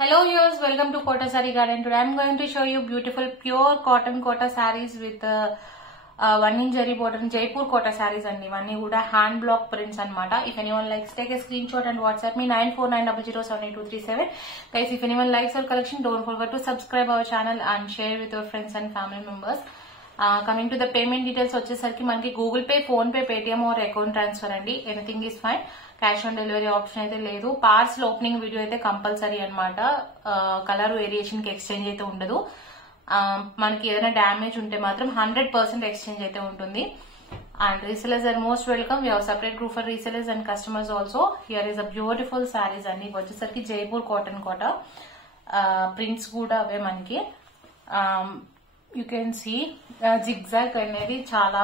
Hello viewers, welcome to Kota Saree Garden. Today I am going to show you beautiful pure cotton Kota sarees with 1-inch zari border Jaipur Kota sarees and ivanni kuda hand block prints anamata. If anyone likes, take a screenshot and WhatsApp me 9490078237. Guys, if anyone likes our collection, don't forget to subscribe our channel and share with your friends and family members. Coming to the payment details వచ్చేసరికి మనకి Google Pay, PhonePe, Paytm or account transfer అండి. Anything is fine. Cash on delivery option అయితే లేదు. Parcel opening video అయితే compulsory అనమాట. Colour variation కి exchange అయితే ఉండదు. మనకి ఏదైనా డ్యామేజ్ ఉంటే మాత్రం 100% ఎక్స్చేంజ్ అయితే ఉంటుంది. And resellers are most welcome. We have separate group for resellers and customers also. Here is a beautiful saris అండి. వచ్చేసరికి జైపూర్ కాటన్ కోట ప్రింట్స్ కూడా అవే మనకి. యూ కెన్ సీ జిగ్జాగ్ అనేది చాలా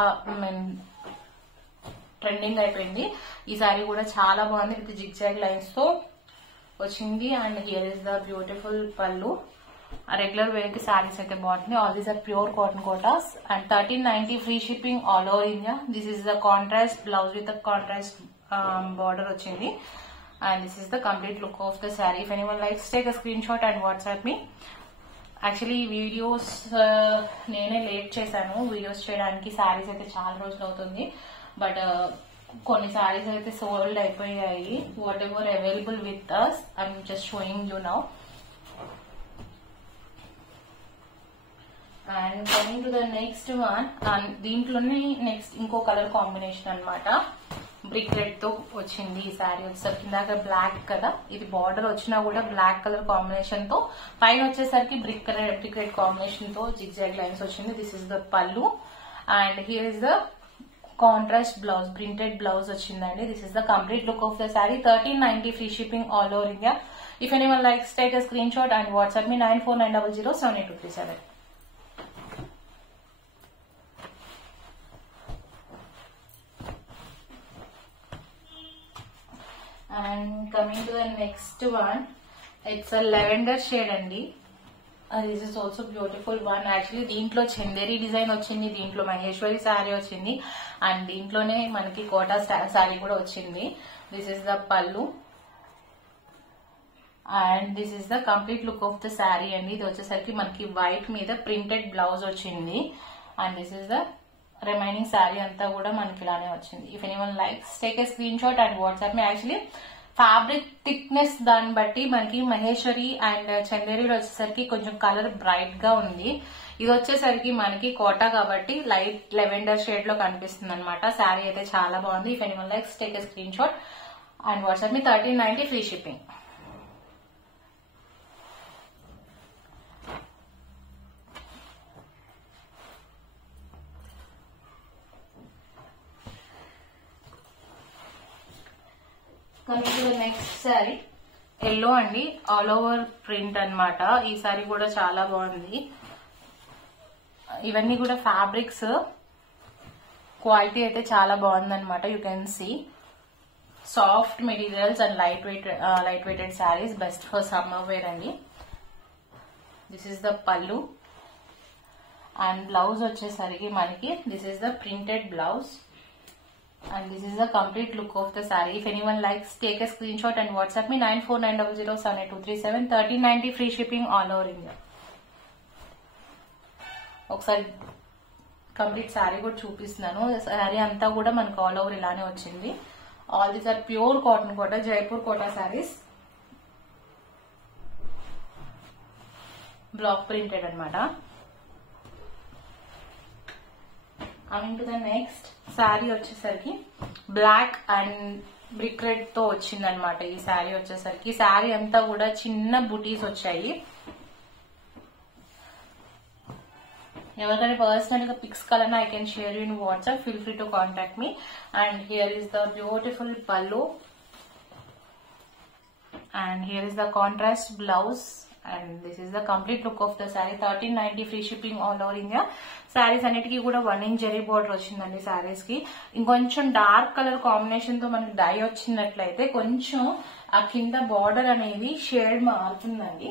ట్రెండింగ్ అయిపోయింది. ఈ సారీ కూడా చాలా బాగుంది విత్ జిగ్జాగ్ లైన్స్ తో వచ్చింది. And here is the beautiful పళ్ళు. రెగ్యులర్ వేర్ కి సారీస్ అయితే బాగుంటుంది. All these are pure cotton Kotas and 1390 free shipping all over India. This is the contrast blouse with contrast border వచ్చింది. And this is the complete look of the sari. If anyone likes, take a screenshot and WhatsApp me. Actually ఈ videos నేనే late చేశాను. Videos చేయడానికి సారీస్ అయితే చాలా రోజులు అవుతుంది. But కొన్ని సారీస్ అయితే సోల్డ్ అయిపోయాయి. Whatever available with us, I'm just showing you now. And coming to the next one, దీంట్లోనే నెక్స్ట్ ఇంకో కలర్ కాంబినేషన్ అనమాట. బ్రిక్ రెడ్ తో వచ్చింది ఈ సారీ. వచ్చేసరికి ఇందాక బ్లాక్ కదా, ఇది బార్డర్ వచ్చినా కూడా బ్లాక్ కలర్ కాంబినేషన్ తో, పైన వచ్చేసరికి బ్రిక్ రెడ్ కాంబినేషన్ తో జిగ్జాగ్ లైన్స్ వచ్చింది. This is the pallu and here is the contrast blouse, printed blouse వచ్చిందండి. This is the complete look of the sari. 1390 free shipping all over India. If anyone likes, take a screenshot and WhatsApp me 9490078237. And coming to the next one, it's a lavender shade అండి. This is also beautiful one. Actually దీంట్లో Chanderi design వచ్చింది, దీంట్లో Maheshwari sorry వచ్చింది and దీంట్లోనే మనకి quota sorry కూడా వచ్చింది. This is the pallu and this is the complete look of the sorry అండి. ఇది వచ్చేసరికి మనకి వైట్ మీద ప్రింటెడ్ బ్లౌజ్ వచ్చింది and this is the remaining sorry అంతా కూడా మనకి ఇలానే వచ్చింది. If anyone likes, take a screen shot and WhatsApp me. Actually fabric thickness దాన్ని బట్టి మనకి మహేశ్వరి అండ్ చందేరిలో వచ్చేసరికి కొంచెం కలర్ బ్రైట్ గా ఉంది. ఇది వచ్చేసరికి మనకి కోటా కాబట్టి లైట్ లెవెండర్ షేడ్ లో కనిపిస్తుంది అనమాట. శారీ అయితే చాలా బాగుంది. If anyone likes, take a screen shot and WhatsApp me. 1390 free shipping. Coming to the next sorry, yellow అండి. ఆల్ ఓవర్ ప్రింట్ అనమాట. ఈ సారీ కూడా చాలా బాగుంది. ఇవన్నీ కూడా ఫ్యాబ్రిక్స్ క్వాలిటీ అయితే చాలా బాగుంది అనమాట. You can see soft materials and light weighted saris, best for summer wear అండి. This is the pallu and blouse వచ్చేసరికి మనకి this is the printed blouse and this is the complete look of the saree. If anyone likes, take a screenshot and WhatsApp me 9490078237. 1390 free shipping all over India. ఒకసారి complete sorry కూడా చూపిస్తున్నాను. Sorry అంతా కూడా మనకు all over ఇలానే వచ్చింది. All these are pure cotton Kota, Jaipur Kota saris, block printed అనమాట. Coming to the next sari వచ్చేసరికి బ్లాక్ అండ్ బ్రిక్ రెడ్ తో వచ్చింది అనమాట. ఈ శారీ వచ్చేసరికి శారీ అంతా కూడా చిన్న బుటీస్ వచ్చాయి. ఎవరికైనా పర్సనల్ గా పిక్స్ కావాలన్నా I can share you in WhatsApp. Feel free to contact me. And here is the beautiful pallu and here is the contrast blouse and this is the complete look of the sari. 1390 free shipping all over India. Saris అన్నిటికీ కూడా 1-inch zari border వచ్చిందండి సారీస్ కి. ఇంకొంచెం dark colour combination తో మనకి die వచ్చినట్లయితే కొంచెం ఆ కింద బార్డర్ అనేది షేడ్ మారుతుందండి.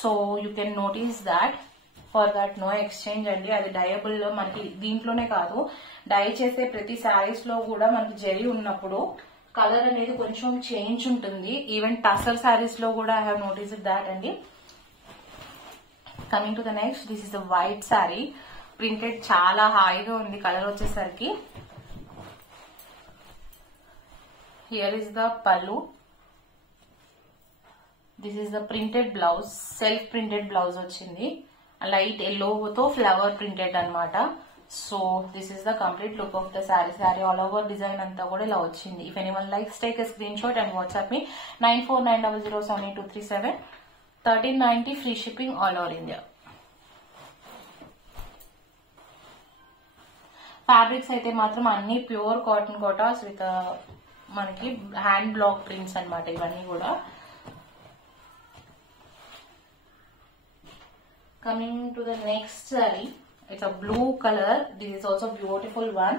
So you can notice that. For that no exchange అండి. అది డయబుల్ మనకి దీంట్లోనే కాదు, డై చేసే ప్రతి సారీస్ లో కూడా మనకి జరీ ఉన్నప్పుడు కలర్ అనేది కొంచెం చేంజ్ ఉంటుంది. ఈవెన్ టసర్ శారీస్ లో కూడా ఐ హావ్ నోటీస్డ్ దాట్ అండి. Coming to the next, this is the white sari. Printed చాలా హాయిగా ఉంది కలర్ వచ్చేసరికి. హియర్ ఇస్ ద పల్లు. This is the printed blouse, self printed blouse వచ్చింది. లైట్ ఎల్లోతో ఫ్లవర్ ప్రింటెడ్ అన్నమాట. So this is the complete look of the sari. Sari all over design అంతా కూడా ఇలా వచ్చింది. If anyone likes take a screenshot and WhatsApp me 9490078237. 1390 free shipping all over India. Fabrics అయితే మాత్రం అన్ని pure cotton Kotas with మనకి hand block prints అన్నమాట ఇవన్నీ కూడా. Coming to the next saree, it's a blue color. This is also beautiful one.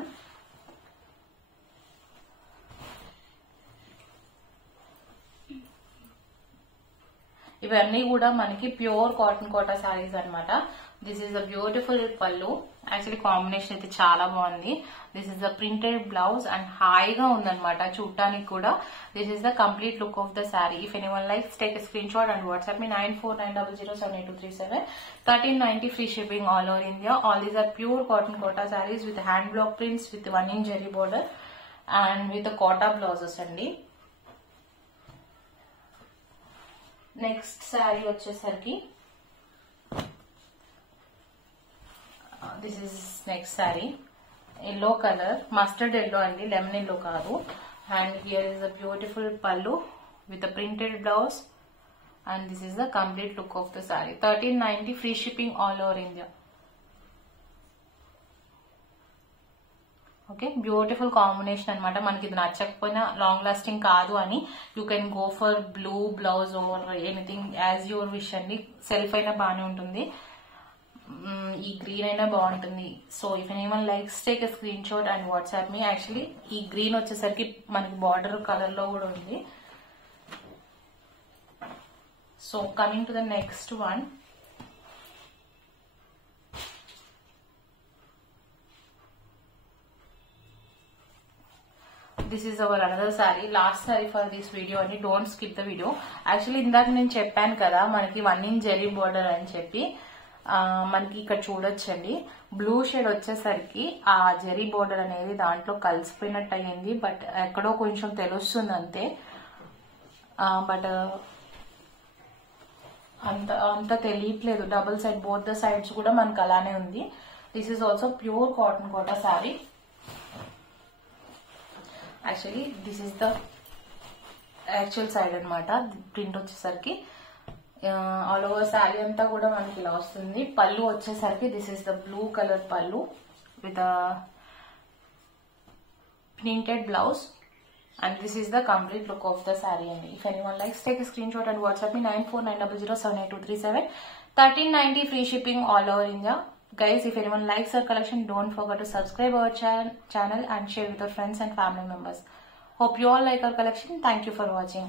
ఇవన్నీ కూడా మనకి ప్యూర్ కాటన్ కోటా సారీస్ అన్నమాట. This is the beautiful pallu. Actually combination అయితే చాలా బాగుంది. This is the printed blouse and హాయిగా ఉందన్నమాట చూడటానికి కూడా. This is the complete look of the sari. If anyone likes take a screenshot and WhatsApp me 9490078237. 1390 free shipping all over India. All these are pure cotton Kota saris with hand block prints with 1 inch zari border and with Kota blouses అండి. Next sari వచ్చేసరికి this is next sari. Yellow colour, mustard yellow అండి, lemon yellow కాదు. And here is the beautiful pallu with printed blouse and this is the complete look of the sari. 1390 free shipping all over India. Okay, beautiful combination అనమాట. మనకి ఇది నచ్చకపోయినా long lasting కాదు అని you can go for blue blouse over anything as your wish అండి. Self అయినా బాగానే ఉంటుంది, ఈ గ్రీన్ అయినా బాగుంటుంది. So if anyone likes take a screenshot and WhatsApp me. Actually ఈ గ్రీన్ వచ్చేసరికి మనకి బార్డర్ కలర్ లో కూడా ఉంది. So coming to the next one, this is our another sari. Last sari for this video అని, don't skip the video. Actually ఇందాక నేను చెప్పాను కదా మనకి 1 inch జరీ బోర్డర్ అని చెప్పి. మనకి ఇక్కడ చూడొచ్చండి, బ్లూ షేడ్ వచ్చేసరికి ఆ జరీ బోర్డర్ అనేది దాంట్లో కలిసిపోయినట్టు అయ్యింది. బట్ ఎక్కడో కొంచెం తెలుస్తుంది అంతే. బట్ అంత తెలియట్లేదు. Double side both the sides కూడా మనకు అలానే ఉంది. This is also pure cotton Kota sari. Actually this is the actual side అనమాట. ప్రింట్ వచ్చేసరికి ఆల్ ఓవర్ శారీ అంతా కూడా మనకి ఇలా వస్తుంది. పళ్ళు వచ్చేసరికి this is the blue colour pallu with printed blouse and this is the complete look of the sari అండి. If anyone likes take screenshot and WhatsApp me 9490078237. 1390 free shipping all over India. Guys, if anyone likes our collection, don't forget to subscribe our channel and share with your friends and family members. Hope you all like our collection. Thank you for watching.